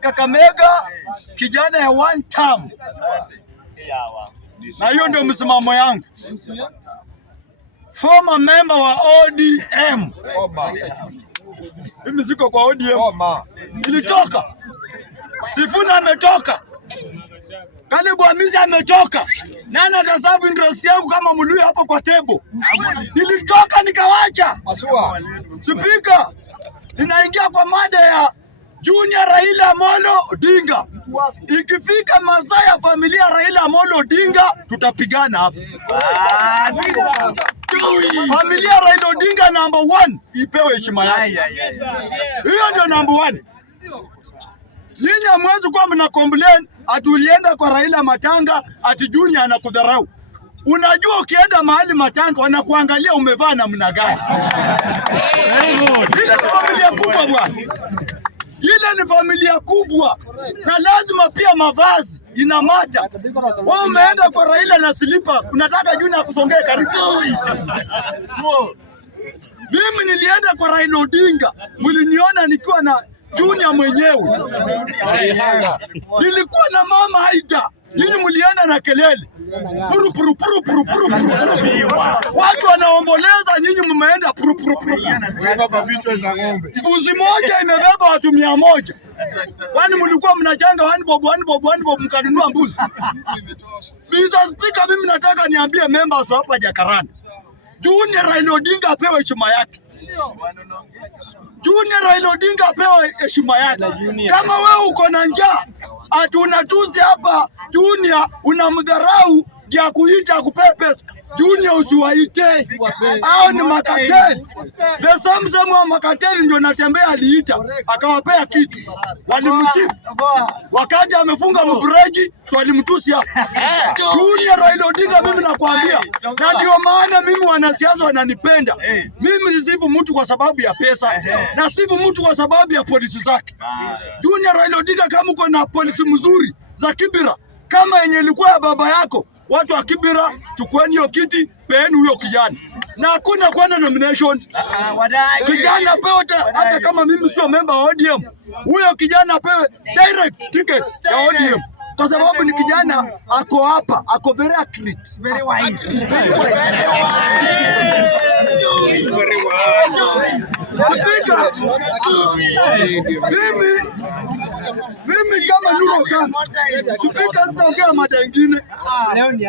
Kakamega kijana ya one term, na hiyo ndio msimamo yangu. Former member wa ODM, mimi siko kwa ODM, nilitoka. Sifuna ametoka, Kalibu Amizi ametoka. Nani atasabu interest yangu kama Muluya hapo kwa tebo? Nilitoka nikawacha. Speaker, ninaingia kwa mada ya Junior Raila Amolo Odinga. Ikifika masaa ya familia Raila Amolo Odinga tutapigana hapa. Familia Raila Odinga number 1 ipewe heshima yake. Hiyo ndio number 1. Nyinyi hamwezi kuwa mna complain atulienda kwa Raila Matanga ati Junior anakudharau. Unajua ukienda mahali Matanga wanakuangalia umevaa namna gani. Ile ni familia kubwa bwana. Ile ni familia kubwa na lazima pia mavazi inamata. Wewe umeenda kwa Raila na slippers, unataka Junior akusongee karibu. Mimi nilienda kwa Raila Odinga, mliniona nikiwa na Junior mwenyewe. Nilikuwa na mama Aida. Nyinyi mlienda na kelele. Puru puru puru puru puru puru. Watu wanaomboleza, nyinyi mmeenda puru puru puru. Baba vichwa za ng'ombe. Mbuzi moja imebeba watu 100. Kwani mlikuwa mnachanga one bob mkanunua mbuzi? Mr. Speaker, mimi nataka niambie members hapa Jacaranda. Junior Raila Odinga apewe heshima yake. Junior Raila Odinga apewe heshima yake. Kama wewe uko na njaa, ati unatuzi hapa Junior unamdharau ya kuita kupepesa. Junior usiwaite. Hao ni makateli. The same wa makateli ndio natembea aliita akawapea kitu. Walimsifu. Wakati amefunga mbreji walimtusi hapa. Junior Raila Odinga mimi nakwambia. Na ndio maana mimi wanasiasa wananipenda. Mimi nisifu mtu kwa sababu ya pesa na sifu mtu kwa sababu ya polisi zake. Junior Raila Odinga kama uko na polisi mzuri za Kibira kama yenye ilikuwa ya baba yako, watu wa Kibira chukueni hiyo kiti, peeni huyo kijana. Na hakuna kwenda nomination. Kijana pewe hata kama mimi sio member wa ODM. Huyo kijana pewe direct ticket ya ODM. Kwa sababu ni kijana ako hapa, ako very accurate. Very wise. Mimi kama Nuru Okanga, Speaker, sitaongea mada nyingine.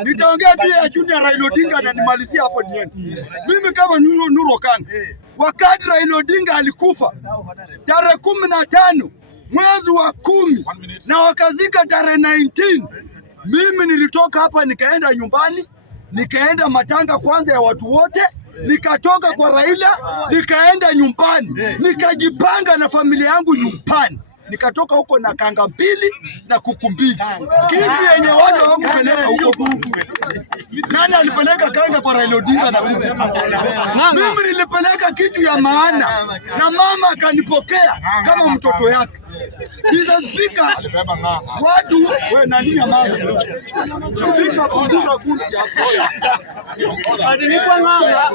Nitaongea pia ya Junior Raila Odinga na nimalizia hapo niende. Mimi kama Nuru Okanga, wakati Raila Odinga alikufa tarehe 15 mwezi wa 10 na wakazika tarehe 19, mimi nilitoka hapa nikaenda nyumbani, nikaenda matanga kwanza ya watu wote, nikatoka kwa Raila nikaenda nyumbani, nikajipanga na familia yangu nyumbani. Nikatoka huko na kanga 2 na kuku 2. Kitu yenye watu hawakupeleka huko. Nani alipeleka kanga kwa Raila Odinga na kuku? Mimi nilipeleka kitu ya maana na mama akanipokea kama mtoto yake. Mr. Speaker, watu wewe nani ya maana? Speaker punguza kunti hapo. Ati ni kwa nganga.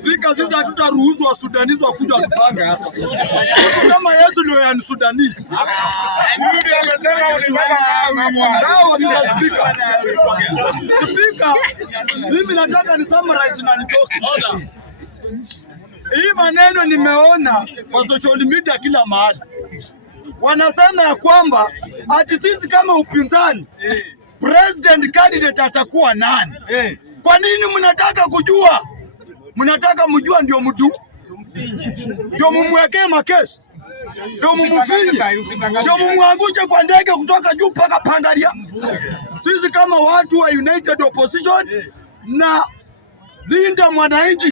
Speaker, sisi hatutaruhusu wa Sudanese wakuja watupanga hapa. Kama Yesu ndio ya Sudanese. Mimi ndio nimesema ulipanga sawa Mr. Speaker. Speaker, mimi nataka ni summarize na nitoke. Hii maneno nimeona kwa social media kila mahali. Wanasema ya kwamba ati sisi kama upinzani president candidate atakuwa nani? Kwa nini mnataka kujua? Mnataka mjua ndio mdu? Ndio mumwekee makesi? Ndio mumufinye? Ndio mumwangushe kwa ndege kutoka juu mpaka Pangaria? Sisi kama watu wa United Opposition na Linda Mwananchi